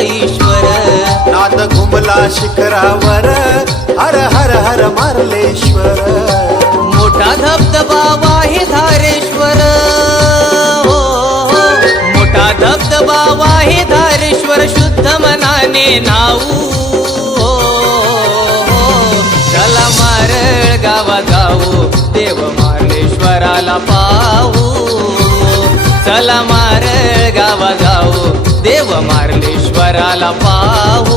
ईश्वर. नाद घुमला शिखरावर हर हर हर मार्लेश्वर. मोठा धबधबा वाहे धारेश्वर. हो हो मोठा धबधबा वाहे धारेश्वर. शुद्ध मनाने नाऊ. चला मारळ गावा जाऊ देव मार्लेश्वराला पाहू. चला मारळ गावा जाऊ देव मार्लेश्वराला पाहू.